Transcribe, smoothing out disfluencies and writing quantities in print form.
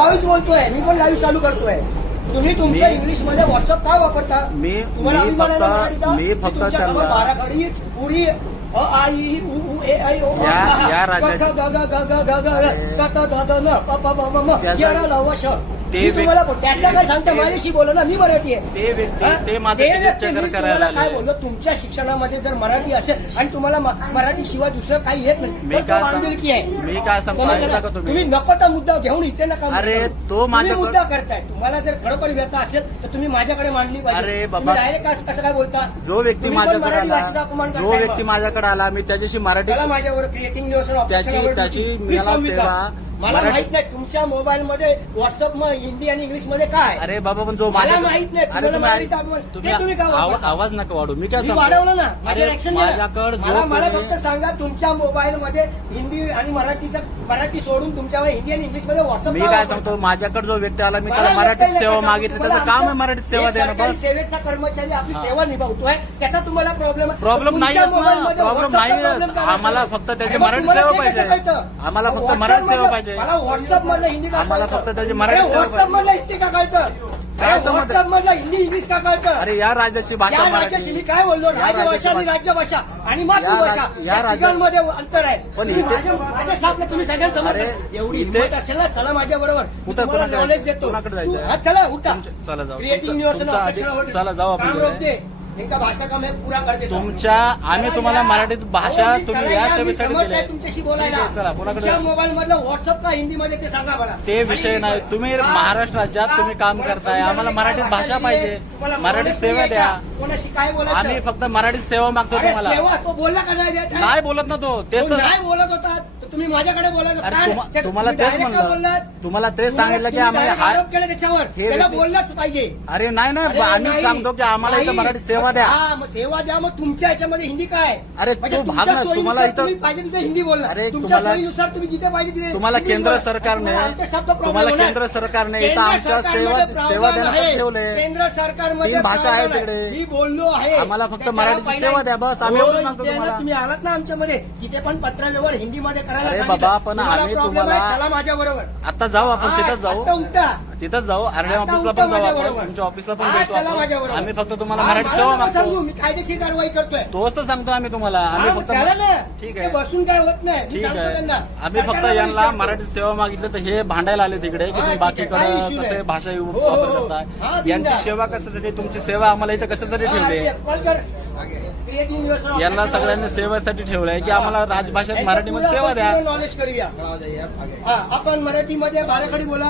Live बोलतोय, मी पण live चालू करतोय. तुम्ही तुमच्या इंग्लिश मध्ये व्हॉट्सअप काय वापरता? तुम्हाला अभिमान आहे ना मराठीचा? मी फक्त तुमच्या समोर बाराखडी पुरी अ आ इ उ ऊ ए ऐ ओ ग मी तुम्हाला त्याचा काय सांगता? माझ्याशी बोला ना, मी मराठी आहे. ते व्यक्ती काय बोललो, तुमच्या शिक्षणामध्ये जर मराठी असेल आणि तुम्हाला मराठी शिवाय दुसरं काही येत नाही, मी काय बांधिलकी आहे. मी काय सांगतो तुम्ही नको तर मुद्दा घेऊन इथे नका. अरे तो माझा मुद्दा करताय. तुम्हाला जर खरोखर व्यथा असेल तर तुम्ही माझ्याकडे मांडली पाहिजे. अरे बाबा, डायरेक्ट कसं काय बोलता? जो व्यक्ती माझ्याकडे आला मी त्याच्याशी मराठी माझ्यावर क्रिएटिंग न्यूज त्याची मला सेवा मला माहित नाही तुमच्या मोबाईल मध्ये व्हॉट्सअप मध्ये हिंदी आणि इंग्लिश मध्ये काय. अरे बाबा पण जो मला माहित नाही. तुम्ही काय आवाज नका वाढू. मी काय वाढवलं ना माझ्या ऍक्शन. माझ्याकडे मला फक्त सांगा तुमच्या मोबाईल मध्ये हिंदी आणि मराठी सोडून तुमच्यावर हिंदी आणि इंग्लिश मध्ये व्हॉट्सअप. मी काय सांगतो, माझ्याकडे जो व्यक्ती आला मी त्याला मराठीत सेवा मागितली, त्याचं काम आहे मराठीत सेवा देणं. बस सेवेचा कर्मचारी आपली सेवा निभावतोय, त्याचा तुम्हाला प्रॉब्लेम नाही. प्रॉब्लेम नाही. आम्हाला फक्त त्याची मराठी सेवा पाहिजे. आम्हाला फक्त मराठी सेवा पाहिजे. मला व्हॉट्सअप मधलं हिंदी का आम्हाला फक्त त्याची मराठी सेवा व्हॉट्सअप मधलं हिंदी का कळतं? व्हॉट्सअप मधलं हिंदी इंग्लिश का कळतं? अरे या राज्याची भाषा राज्याची मी काय बोललो, राजभाषा आणि राज्यभाषा आणि मातृभाषा या राज्यांमध्ये अंतर आहे. पण माझ्या स्टाफला तुम्ही सगळ्यांसमोर एवढी हिंमत असेल ना, चला माझ्या बरोबर कुठं नॉलेज देतो. चला उठा. चला जाऊ. क्रिएटिव्ह न्यूज चला जाऊ आपण. इनका भाषा का मैं पूरा कर देता हूं. तुमच्या आम्ही तुम्हाला मराठीत भाषा तुम्ही या सेवेसाठी दिली. तुमच्याशी बोलायला चला कोणाकडे तुमच्या मोबाईल मधलं व्हॉट्सअप का हिंदी मध्ये ते सांगा मला. ते विषय नाही. तुम्ही महाराष्ट्र राज्यात तुम्ही काम करताय, आम्हाला मराठीत भाषा पाहिजे, मराठीत सेवा द्या. कोणाशी काय बोलायचं? आम्ही फक्त मराठीत सेवा मागतो तुम्हाला. सेवा तो बोलला का नाही देत? नाही बोलत ना तो. तेच नाही बोलत होता तुम्ही माझ्याकडे बोलायचं. तुम्हाला तेच म्हणलं, तुम्हाला तेच सांगितलं की आम्हाला आरोप केला त्याच्यावर, त्याला बोललाच पाहिजे. अरे नाही नाही, आम्ही सांगतो की आम्हाला इथं मराठीत सेवा द्या. सेवा द्या. मग तुमच्या याच्यामध्ये हिंदी काय? अरे तो भाग ना तुम्हाला इथं पाहिजे तिथे हिंदी बोलला. अरे तुमच्या सोयीनुसार तुम्ही जिथे पाहिजे तिथे. तुम्हाला केंद्र सरकारने केंद्र सरकारने इथं आमच्या सेवा देण्यासाठी ठेवले. केंद्र सरकारमध्ये 3 भाषा आहेत तिकडे. मी बोललो आहे, आम्हाला फक्त मराठी सेवा द्या. बस आम्ही एवढं सांगतो तुम्हाला. तुम्ही आलात ना आमच्यामध्ये, तिथे पण पत्रव्यवहार हिंदीमध्ये करायला अरे बाबा, पण आम्ही तुम्हाला चला माझ्या बरोबर. आता जाऊ आपण, तिथंच जाऊ. तिथंच जाऊ. आरडीएम ऑफिसला पण जाऊ आपण. तुमच्या ऑफिसला पण भेटू आपण. आम्ही फक्त तुम्हाला मराठी सेवा मागतो. मी कायदेशीर कारवाई करतोय. तोच तर सांगतो आम्ही तुम्हाला. आम्ही फक्त ठीक आहे, बसून काय होत नाही. ठीक आहे. आम्ही फक्त यांना मराठी सेवा मागितलं तर हे भांडायला आले तिकडे की तुम्ही बाकीकडे कसे भाषा वापर करताय. यांची सेवा कशासाठी, तुमची सेवा आम्हाला इथं कशासाठी ठेवली? यांना सगळ्यांनी सेवेसाठी ठेवलंय की आम्हाला राजभाषेत मराठीमध्ये सेवा द्या. नॉलेज करूया. आपण मराठीमध्ये बाराखडी बोला.